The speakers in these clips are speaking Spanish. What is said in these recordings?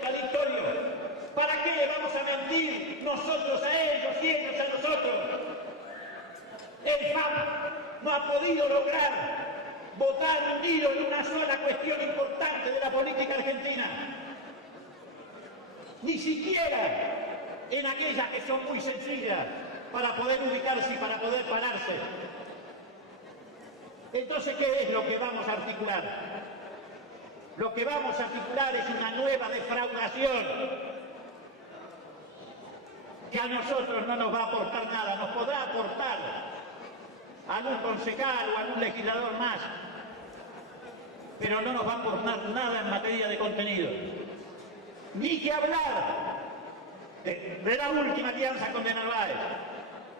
contradictorio. ¿Para qué le vamos a mentir nosotros a ellos y ellos a nosotros? El FAP no ha podido lograr votar unido en una sola cuestión importante de la política argentina. Ni siquiera en aquellas que son muy sencillas para poder ubicarse y para poder pararse. Entonces, ¿qué es lo que vamos a articular? Lo que vamos a articular es una nueva defraudación que a nosotros no nos va a aportar nada. Nos podrá aportar algún concejal o algún legislador más, pero no nos va a aportar nada en materia de contenido. Ni que hablar de la última alianza con De Narváez.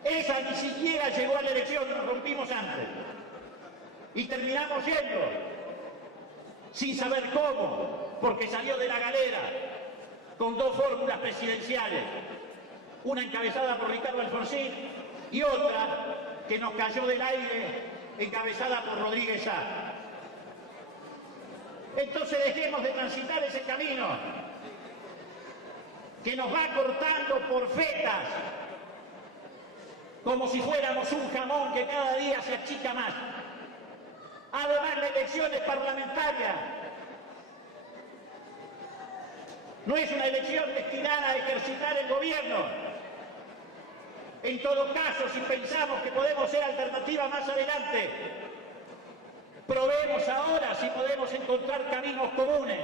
Esa ni siquiera llegó a la elección, nos rompimos antes. Y terminamos yendo, sin saber cómo, porque salió de la galera con dos fórmulas presidenciales, una encabezada por Ricardo Alfonsín y otra que nos cayó del aire, encabezada por Rodríguez Sá. Entonces dejemos de transitar ese camino que nos va cortando por fetas, como si fuéramos un jamón que cada día se achica más. Además, las elecciones parlamentarias no es una elección destinada a ejercitar el gobierno. En todo caso, si pensamos que podemos ser alternativa más adelante, probemos ahora si podemos encontrar caminos comunes.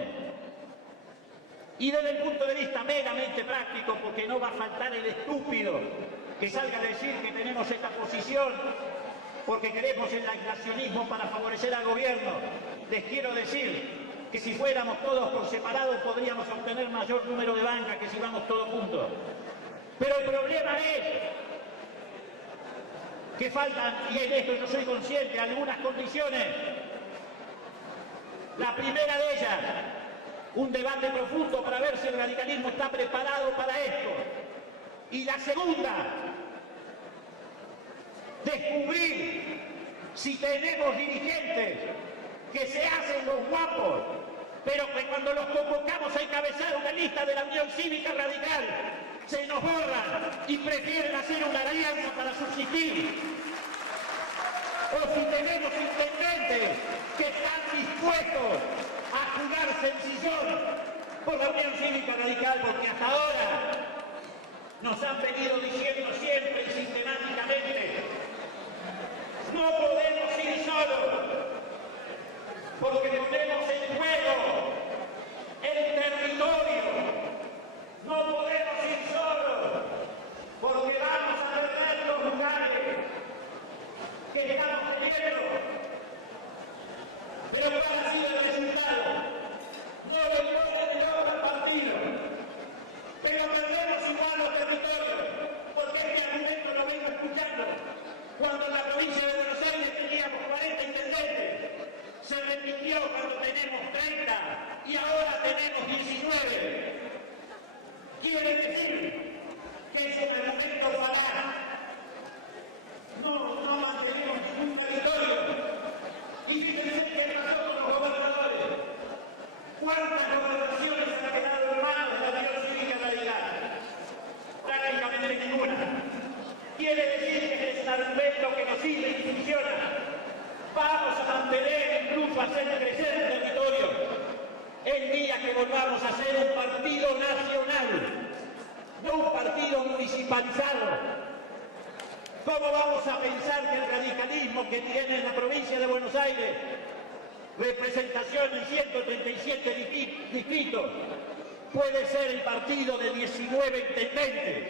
Y desde el punto de vista meramente práctico, porque no va a faltar el estúpido que salga a decir que tenemos esta posición porque queremos el aislacionismo para favorecer al gobierno, les quiero decir que si fuéramos todos por separado podríamos obtener mayor número de bancas que si vamos todos juntos. Pero el problema es que faltan, y en esto yo soy consciente, algunas condiciones. La primera de ellas, un debate profundo para ver si el radicalismo está preparado para esto. Y la segunda, descubrir si tenemos dirigentes que se hacen los guapos, pero que cuando los convocamos a encabezar una lista de la Unión Cívica Radical, se nos borran y prefieren hacer una alianza para subsistir. O si tenemos intendentes que están dispuestos a jugarse el sillón por la Unión Cívica Radical, porque hasta ahora nos han venido diciendo siempre y sistemáticamente: no podemos ir solos, porque ponemos en juego el territorio. No podemos ir solos, porque vamos a perder los lugares que estamos teniendo. Pero ¿cuál ha sido el resultado? No lo logran el otro partido. Pero perdemos igual los territorios, porque este argumento lo vengo escuchando. Cuando en la provincia de Buenos Aires teníamos 40 intendentes, se repitió cuando tenemos 30 y ahora tenemos 19. Quiere decir que es un argumento falaz. No mantenemos ningún territorio. Y fíjense qué pasó con los gobernadores. ¿Cuántas gobernaciones han quedado en manos de la Unión Cívica Radical? Prácticamente ninguna. Quiere decir que es un argumento que nos sirve y funciona. Vamos a mantener, incluso a hacer crecer el territorio, el día que volvamos a ser un partido nacional, no un partido municipalizado. ¿Cómo vamos a pensar que el radicalismo que tiene en la provincia de Buenos Aires representación en 137 distritos puede ser el partido de 19 intendentes?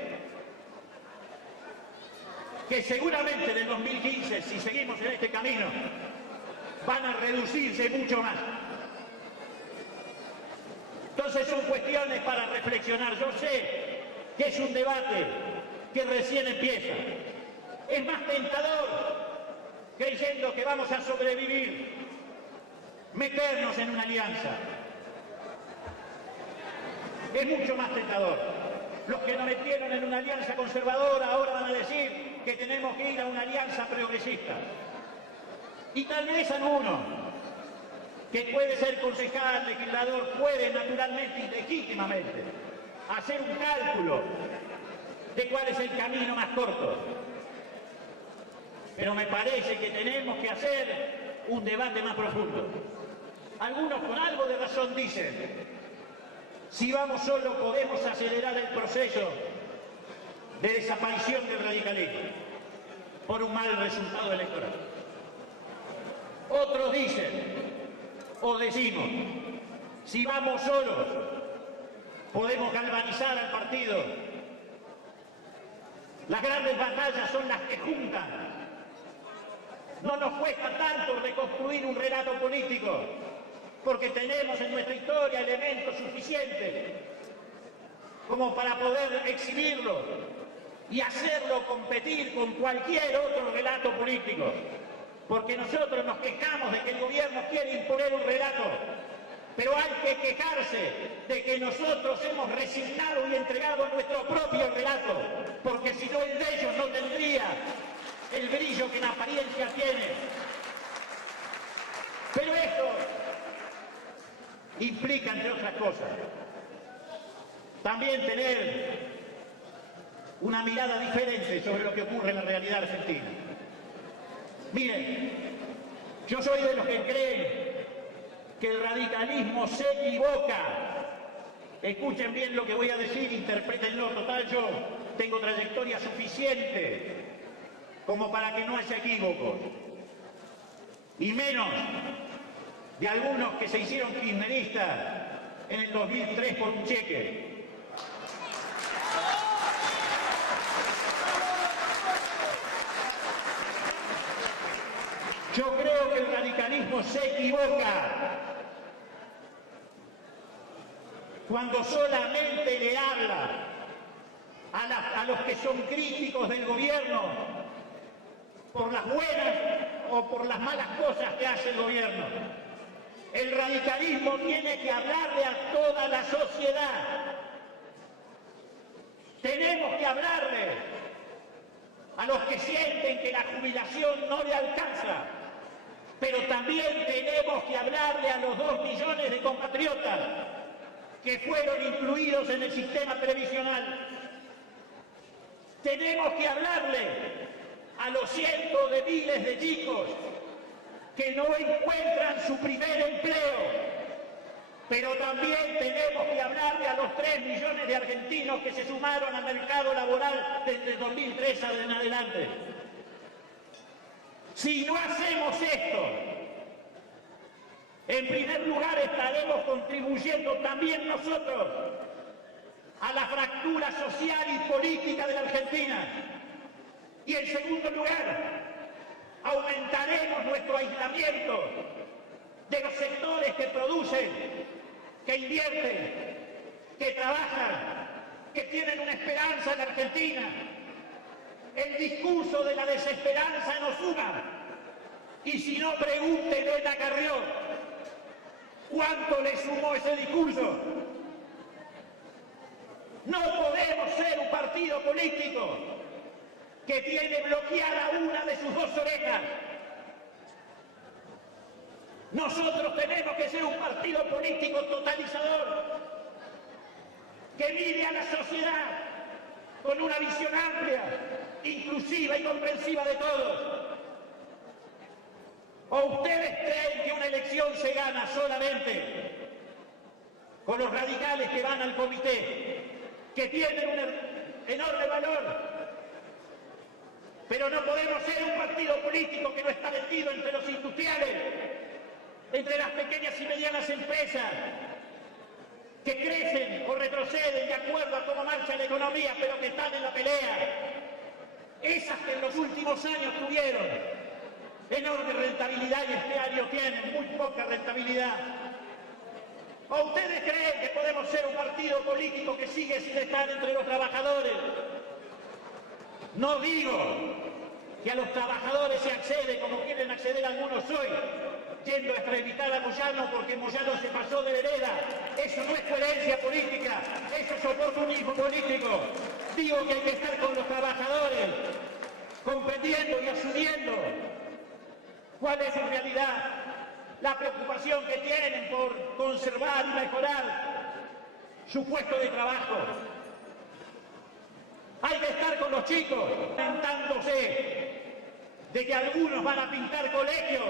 Que seguramente en el 2015, si seguimos en este camino, van a reducirse mucho más. Entonces son cuestiones para reflexionar. Yo sé que es un debate que recién empieza. Es más tentador, creyendo que vamos a sobrevivir, meternos en una alianza. Es mucho más tentador. Los que nos metieron en una alianza conservadora ahora van a decir que tenemos que ir a una alianza progresista. Y tal vez alguno que puede ser concejal, legislador, puede naturalmente y legítimamente hacer un cálculo de cuál es el camino más corto. Pero me parece que tenemos que hacer un debate más profundo. Algunos con algo de razón dicen, si vamos solo podemos acelerar el proceso de desaparición del radicalismo por un mal resultado electoral. Otros dicen, o decimos, si vamos solos podemos galvanizar al partido. Las grandes batallas son las que juntan. No nos cuesta tanto reconstruir un relato político, porque tenemos en nuestra historia elementos suficientes como para poder exhibirlo y hacerlo competir con cualquier otro relato político. Porque nosotros nos quejamos de que el gobierno quiere imponer un relato, pero hay que quejarse de que nosotros hemos resignado y entregado nuestro propio relato, porque si no el de ellos no tendría el brillo que en apariencia tiene. Pero esto implica, entre otras cosas, también tener una mirada diferente sobre lo que ocurre en la realidad argentina. Miren, yo soy de los que creen que el radicalismo se equivoca. Escuchen bien lo que voy a decir, interprétenlo. Total, yo tengo trayectoria suficiente como para que no haya equívocos, y menos de algunos que se hicieron kirchneristas en el 2003 por un cheque. Yo creo que el radicalismo se equivoca cuando solamente le habla a los que son críticos del gobierno por las buenas o por las malas cosas que hace el gobierno. El radicalismo tiene que hablarle a toda la sociedad. Tenemos que hablarle a los que sienten que la jubilación no le alcanza, pero también tenemos que hablarle a los 2 millones de compatriotas que fueron incluidos en el sistema previsional. Tenemos que hablarle a los cientos de miles de chicos que no encuentran su primer empleo, pero también tenemos que hablarle a los 3 millones de argentinos que se sumaron al mercado laboral desde 2003 en adelante. Si no hacemos esto, en primer lugar estaremos contribuyendo también nosotros a la fractura social y política de la Argentina. Y en segundo lugar, aumentaremos nuestro aislamiento de los sectores que producen, que invierten, que trabajan, que tienen una esperanza en la Argentina. El discurso de la desesperanza nos suma. Y si no, pregúntenle a Carrió cuánto le sumó ese discurso. No podemos ser un partido político que tiene bloqueada una de sus 2 orejas. Nosotros tenemos que ser un partido político totalizador, que mire a la sociedad con una visión amplia, inclusiva y comprensiva de todos. ¿O ustedes creen que una elección se gana solamente con los radicales que van al comité, que tienen un enorme valor? Pero no podemos ser un partido político que no está metido entre los industriales, entre las pequeñas y medianas empresas, que crecen o retroceden de acuerdo a cómo marcha la economía, pero que están en la pelea. Esas que en los últimos años tuvieron enorme rentabilidad y este año tienen muy poca rentabilidad. ¿O ustedes creen que podemos ser un partido político que sigue sin estar entre los trabajadores? No digo que a los trabajadores se accede como quieren acceder algunos hoy, yendo a extraditar a Moyano porque Moyano se pasó de vereda. Eso no es coherencia política, eso es oportunismo político. Digo que hay que estar con los trabajadores, comprendiendo y asumiendo cuál es su realidad. la preocupación que tienen por conservar y mejorar su puesto de trabajo. Hay que estar con los chicos, lamentándose de que algunos van a pintar colegios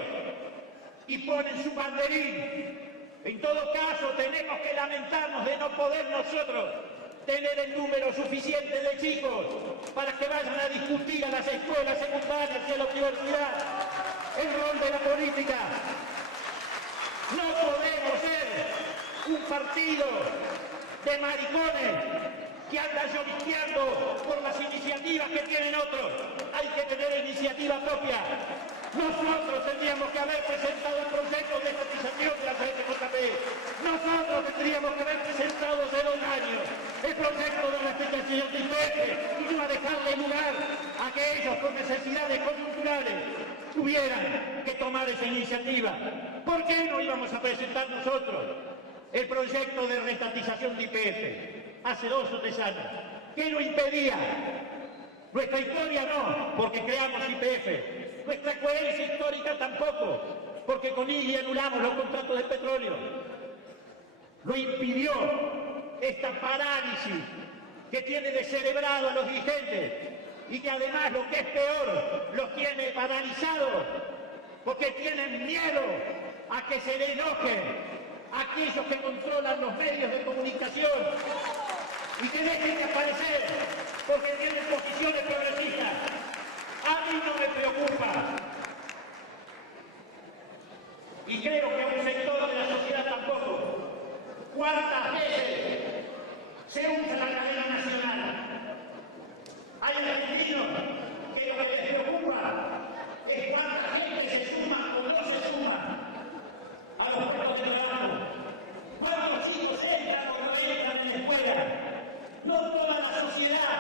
y ponen su banderín. En todo caso, tenemos que lamentarnos de no poder nosotros tener el número suficiente de chicos para que vayan a discutir a las escuelas secundarias y a la universidad el rol de la política. No podemos ser un partido de maricones que anda lloriqueando por las iniciativas que tienen otros. Hay que tener iniciativa propia. Nosotros tendríamos que haber presentado el proyecto de estatización de la CNJP. Nosotros tendríamos que haber presentado hace 2 años el proyecto de la estatización de IPF y no a dejarle lugar a que ellos con necesidades coyunturales tuvieran que tomar esa iniciativa. ¿Por qué no íbamos a presentar nosotros el proyecto de reestatización de IPF hace 2 o 3 años? ¿Qué lo impedía? Nuestra historia no, porque creamos IPF. Nuestra coherencia histórica tampoco, porque con IGI anulamos los contratos de petróleo. Lo impidió esta parálisis que tiene descerebrado a los dirigentes y que además, lo que es peor, los tiene paralizados, porque tienen miedo a que se le enojen aquellos que controlan los medios de comunicación y que dejen de aparecer porque tienen posiciones progresistas. A mí no me preocupa. Y creo que a un sector de la sociedad tampoco. ¿Cuántas veces se usa la cadena nacional? Hay argentinos que lo que les preocupa es cuánta gente se suma o no se suma a los puestos de trabajo. ¿Cuántos chicos entran o no entran en la escuela? No toda la sociedad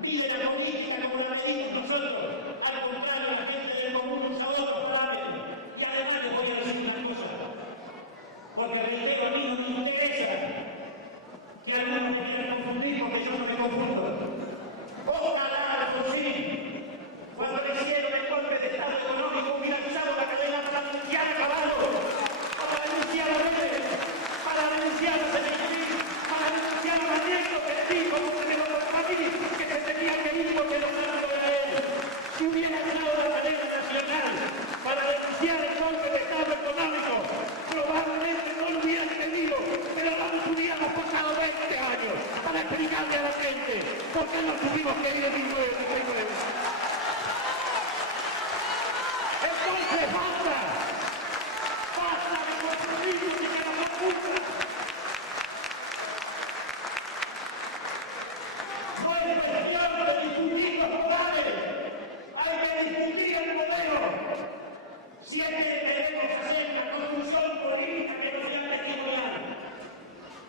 vive la política como la medimos nosotros. Al contrario, la gente del común unos a otros saben. Y además les voy a decir una cosa. Porque reitero, a mí no me interesa que algunos me quieran confundir porque yo no me confundo. Ojalá, Alfonsín, cuando le hicieron el golpe de Estado económico, hubiera usado la cadena para denunciar a Caballo, para denunciar a Vélez, para denunciar a Selectín, para denunciar a Nieto, que le dijo a mí que se tenía que ir porque lo ganado era él. Si hubiera usado la cadena nacional para denunciar el golpe de Estado económico, probablemente no lo hubieran pedido, pero no nos hubiéramos pasado 20 años para explicarle a la gente por qué no tuvimos que ir en 1969. Entonces basta de compromisos y que nos ocultan. No es cuestión de discutir los modales, hay que discutir el modelo. Si es que queremos hacer una construcción política que no sea testimonial,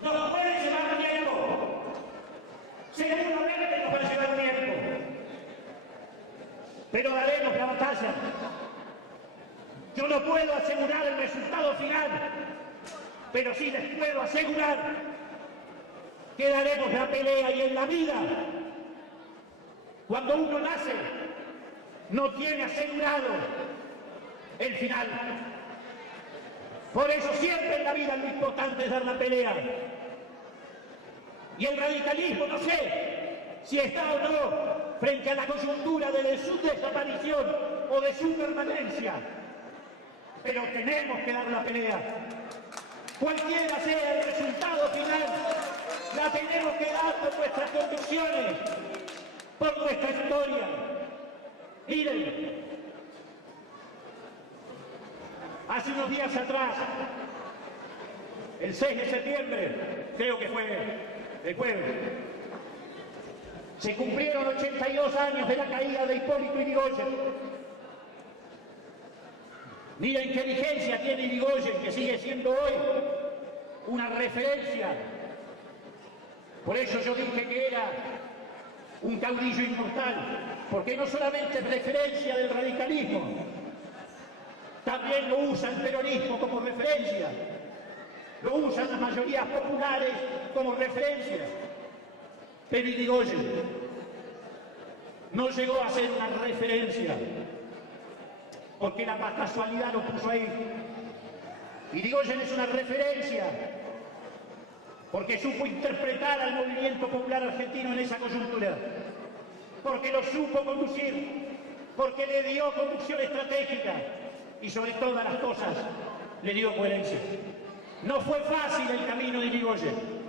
nos puede llevar tiempo. Seguramente nos va a llevar tiempo. Pero daremos la batalla. Yo no puedo asegurar el resultado final, pero sí les puedo asegurar que daremos la pelea. Y en la vida, cuando uno nace, no tiene asegurado el final. Por eso siempre en la vida lo importante es dar la pelea. Y el radicalismo, no sé si está o no frente a la coyuntura de su desaparición o de su permanencia, pero tenemos que dar la pelea. Cualquiera sea el resultado final, la tenemos que dar por nuestras convicciones, por nuestra historia. Miren, hace unos días atrás, el 6 de septiembre, creo que fue el jueves, se cumplieron 82 años de la caída de Hipólito Yrigoyen. Miren qué vigencia tiene Yrigoyen, que sigue siendo hoy una referencia. Por eso yo dije que era un caudillo inmortal, porque no solamente es referencia del radicalismo, también lo usa el peronismo como referencia, lo usan las mayorías populares como referencia. Pero Yrigoyen no llegó a ser una referencia, porque la casualidad lo puso ahí. Irigoyen es una referencia porque supo interpretar al movimiento popular argentino en esa coyuntura, porque lo supo conducir, porque le dio conducción estratégica y sobre todas las cosas le dio coherencia. No fue fácil el camino de Irigoyen.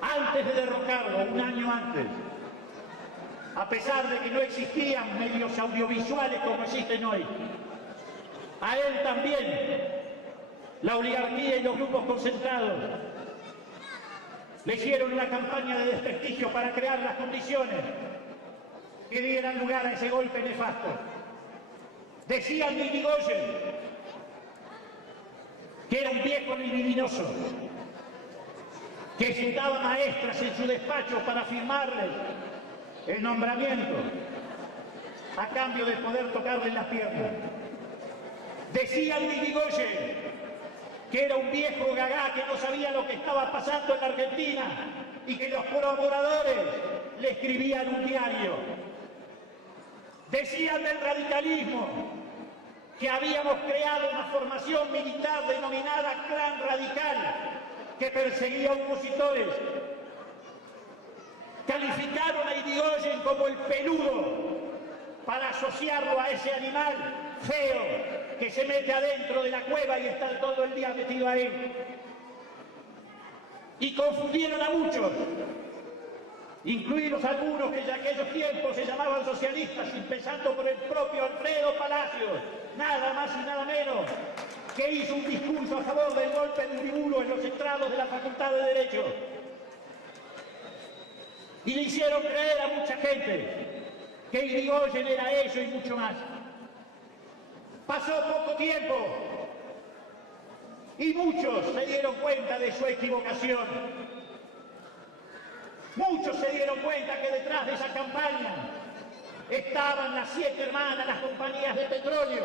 Antes de derrocarlo, un año antes, a pesar de que no existían medios audiovisuales como existen hoy, a él también la oligarquía y los grupos concentrados le hicieron una campaña de desprestigio para crear las condiciones que dieran lugar a ese golpe nefasto. Decían de Irigoyen que era un viejo libidinoso, que citaba maestras en su despacho para firmarles el nombramiento a cambio de poder tocarle las piernas. Decían de Irigoyen que era un viejo gagá que no sabía lo que estaba pasando en la Argentina y que los colaboradores le escribían un diario. Decían del radicalismo que habíamos creado una formación militar denominada Clan Radical que perseguía opositores. Calificaron a Irigoyen como el peludo para asociarlo a ese animal feo que se mete adentro de la cueva y está todo el día metido ahí. Y confundieron a muchos, incluidos algunos que en aquellos tiempos se llamaban socialistas, empezando por el propio Alfredo Palacios, nada más y nada menos, que hizo un discurso a favor del golpe de Uriburu en los estrados de la Facultad de Derecho. Y le hicieron creer a mucha gente que Irigoyen era eso y mucho más. Pasó poco tiempo y muchos se dieron cuenta de su equivocación. Muchos se dieron cuenta que detrás de esa campaña estaban las 7 hermanas, las compañías de petróleo.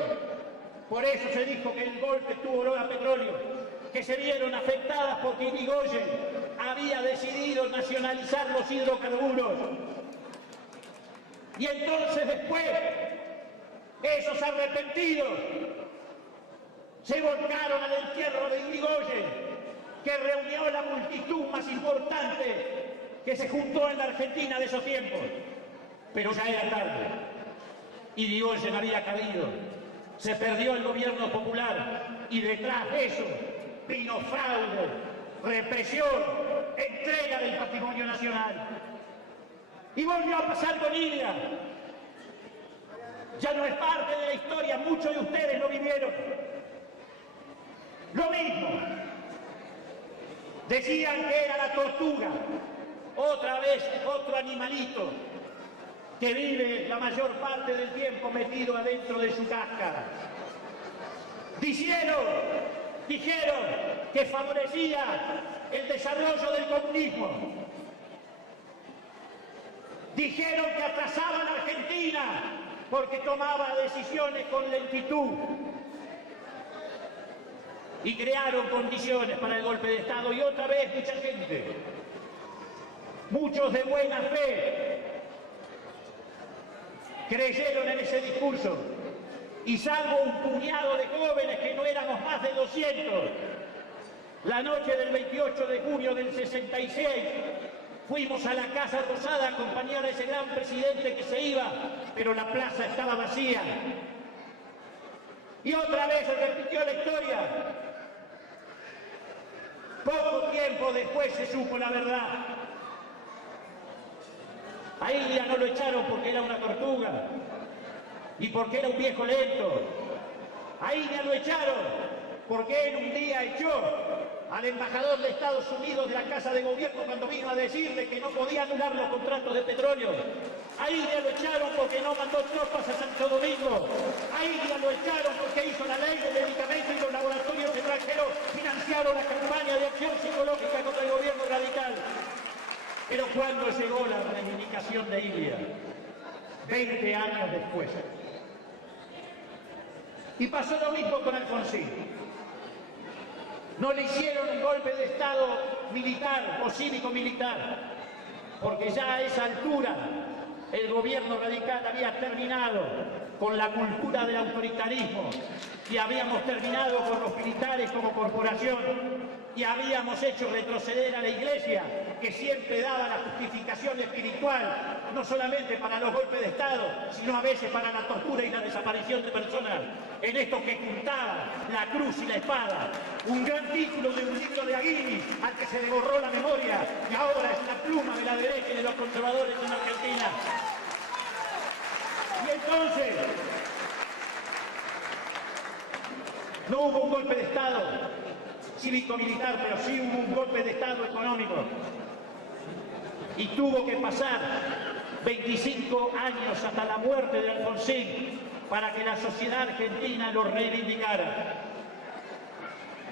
Por eso se dijo que el golpe tuvo olor a petróleo, que se vieron afectadas porque Irigoyen había decidido nacionalizar los hidrocarburos. Y entonces después, esos arrepentidos se volcaron al entierro de Irigoyen, que reunió la multitud más importante que se juntó en la Argentina de esos tiempos. Pero ya era tarde. Irigoyen había caído. Se perdió el gobierno popular y detrás de eso vino fraude, represión, entrega del patrimonio nacional. Y volvió a pasar con Ilia. Ya no es parte de la historia, muchos de ustedes lo vivieron. Lo mismo. Decían que era la tortuga, otra vez otro animalito que vive la mayor parte del tiempo metido adentro de su cáscara. Dijeron que favorecía el desarrollo del comunismo. Dijeron que atrasaba a la Argentina porque tomaba decisiones con lentitud. Y crearon condiciones para el golpe de Estado. Y otra vez mucha gente, muchos de buena fe, creyeron en ese discurso. Y salvo un puñado de jóvenes, que no éramos más de 200, la noche del 28 de junio del 66, fuimos a la Casa Rosada a acompañar a ese gran presidente que se iba, pero la plaza estaba vacía. Y otra vez se repitió la historia. Poco tiempo después se supo la verdad. A Ilia no lo echaron porque era una tortuga y porque era un viejo lento. A Ilia lo echaron porque él un día echó al embajador de Estados Unidos de la Casa de Gobierno cuando vino a decirle que no podía anular los contratos de petróleo. A Ilia lo echaron porque no mandó tropas a Santo Domingo. A Ilia lo echaron porque hizo la ley de medicamentos y los laboratorios extranjeros financiaron la campaña de acción psicológica contra el gobierno radical. Pero cuando llegó la reivindicación de Ilia, 20 años después. Y pasó lo mismo con Alfonsín. No le hicieron un golpe de Estado militar o cívico-militar, porque ya a esa altura el gobierno radical había terminado con la cultura del autoritarismo, y habíamos terminado con los militares como corporación, y habíamos hecho retroceder a la Iglesia, que siempre daba la justificación espiritual, no solamente para los golpes de Estado, sino a veces para la tortura y la desaparición de personas, en esto que juntaba la cruz y la espada. Un gran título de un libro de Aguirre, al que se le borró la memoria, y ahora es la pluma de la derecha y de los conservadores en Argentina. Y entonces, no hubo un golpe de Estado cívico-militar, pero sí hubo un golpe de Estado económico. Y tuvo que pasar 25 años hasta la muerte de Alfonsín para que la sociedad argentina lo reivindicara.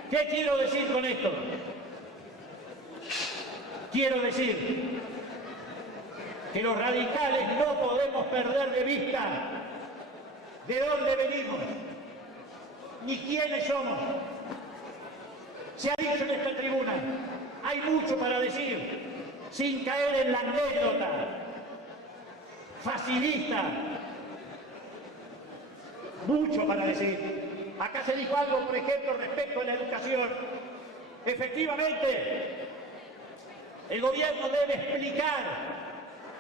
¿Qué quiero decir con esto? Quiero decir que los radicales no podemos perder de vista de dónde venimos, ni quiénes somos. Se ha dicho en esta tribuna, hay mucho para decir, sin caer en la anécdota facilista. Mucho para decir. Acá se dijo algo, por ejemplo, respecto a la educación. Efectivamente, el gobierno debe explicar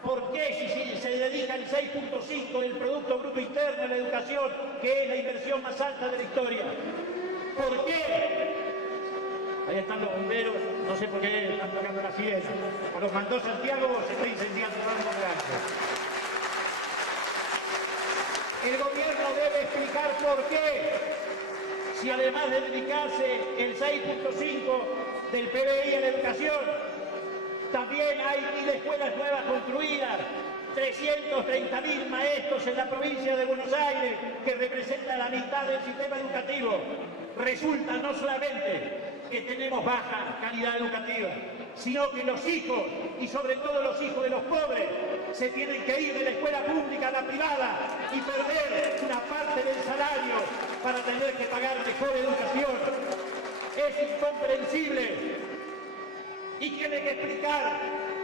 por qué si se dedica el 6.5 del Producto Bruto Interno a la educación, que es la inversión más alta de la historia. ¿Por qué? Ahí están los bomberos, no sé por qué están tocando la sirena. O los mandó Santiago, se está incendiando el Banco Grande. El gobierno debe explicar por qué, si además de dedicarse el 6.5 del PBI a la educación, también hay 1.000 escuelas nuevas construidas, 330.000 maestros en la provincia de Buenos Aires, que representa la mitad del sistema educativo. Resulta no solamente que tenemos baja calidad educativa, sino que los hijos, y sobre todo los hijos de los pobres, se tienen que ir de la escuela pública a la privada y perder una parte del salario para tener que pagar mejor educación. Es incomprensible y tiene que explicar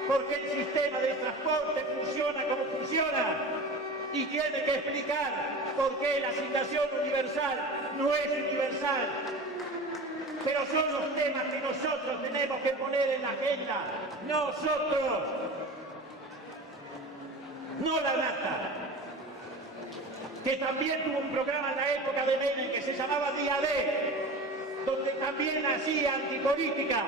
por qué el sistema de transporte funciona como funciona, y tiene que explicar por qué la asignación universal no es universal. Pero son los temas que nosotros tenemos que poner en la agenda. Nosotros, no la nata, que también tuvo un programa en la época de Menem que se llamaba Día D, donde también hacía antipolítica.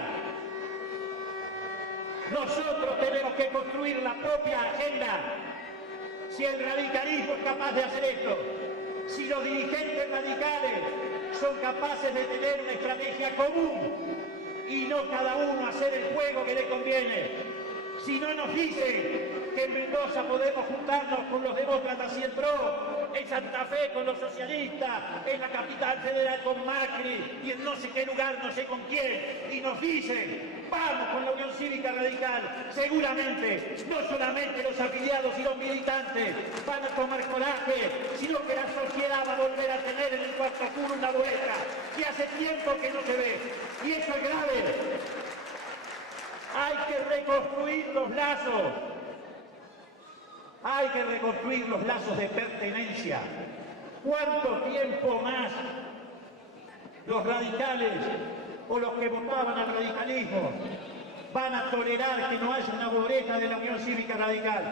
Nosotros tenemos que construir la propia agenda. Si el radicalismo es capaz de hacer esto, si los dirigentes radicales son capaces de tener una estrategia común y no cada uno hacer el juego que le conviene, si no nos dicen que en Mendoza podemos juntarnos con los demócratas y el PRO, en Santa Fe con los socialistas, en la capital federal con Macri y en no sé qué lugar, no sé con quién, y nos dicen vamos con la Unión Cívica Radical, seguramente no solamente los afiliados y los militantes van a tomar coraje, sino que la sociedad va a volver a tener en el cuarto oscuro una vuelta que hace tiempo que no se ve, y eso es grave. Hay que reconstruir los lazos. Hay que reconstruir los lazos de pertenencia. ¿Cuánto tiempo más los radicales o los que votaban al radicalismo van a tolerar que no haya una boleta de la Unión Cívica Radical?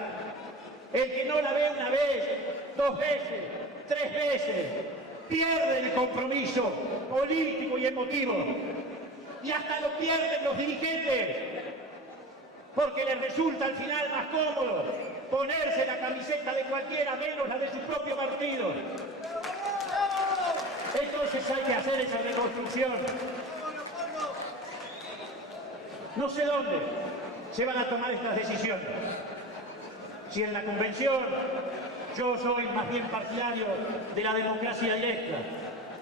El que no la ve una vez, 2 veces, 3 veces, pierde el compromiso político y emotivo. Y hasta lo pierden los dirigentes, porque les resulta al final más cómodo ponerse la camiseta de cualquiera menos la de su propio partido. Entonces hay que hacer esa reconstrucción. No sé dónde se van a tomar estas decisiones. Si en la convención, yo soy más bien partidario de la democracia directa.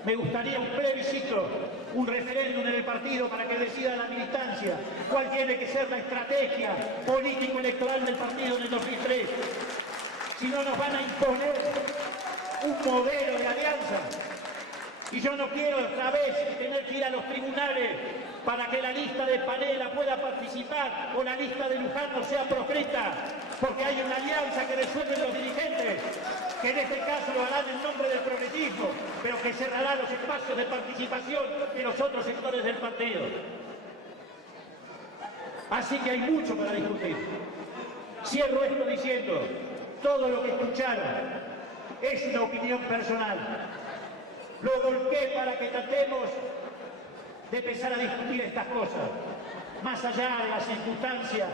Me gustaría un plebiscito, un referéndum en el partido para que decida la militancia cuál tiene que ser la estrategia político-electoral del partido en el 2003. Si no, nos van a imponer un modelo de alianza Y yo no quiero otra vez tener que ir a los tribunales para que la lista de Panela pueda participar o la lista de Luján no sea proscrita, porque hay una alianza que resuelven los dirigentes, que en este caso lo harán en nombre del progresismo, pero que cerrará los espacios de participación de los otros sectores del partido. Así que hay mucho para discutir. Cierro esto diciendo, todo lo que escucharon es una opinión personal. Lo volqué para que tratemos de empezar a discutir estas cosas, más allá de las circunstancias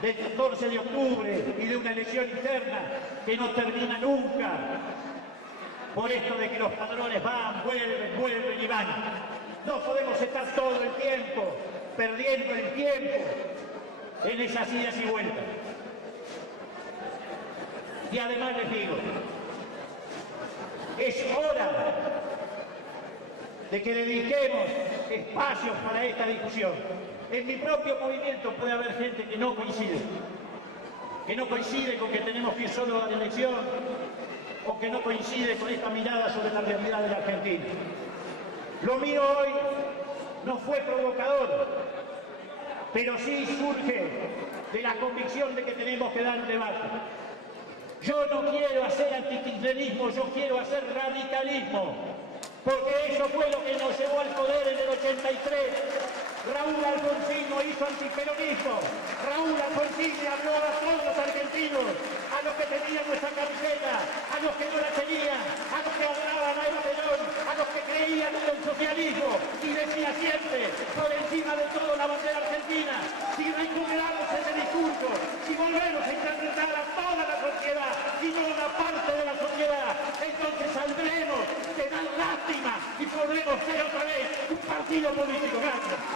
del 14 de octubre y de una elección interna que no termina nunca, por esto de que los padrones van, vuelven y van. No podemos estar todo el tiempo perdiendo el tiempo en esas idas y vueltas. Y además les digo, es hora de que dediquemos espacios para esta discusión. En mi propio movimiento puede haber gente que no coincide con que tenemos que ir solo a la elección, o que no coincide con esta mirada sobre la realidad de la Argentina. Lo mío hoy no fue provocador, pero sí surge de la convicción de que tenemos que dar un debate. Yo no quiero hacer antikirchnerismo, yo quiero hacer radicalismo, porque eso fue lo que nos llevó al poder en el 83. Raúl Alfonsín no hizo antiperonismo. Raúl Alfonsín le habló a todos los argentinos, a los que tenían nuestra camiseta, a los que no la tenían, a los que adoraban a Evo Perón, a los que creían en el socialismo, y decía siempre, por encima de todo, la bandera argentina. Si recuperamos ese discurso, si volvemos a interpretar a toda la sociedad y no a una parte de la sociedad, entonces saldremos de dar lástima y podremos ser otra vez un partido político. Gracias.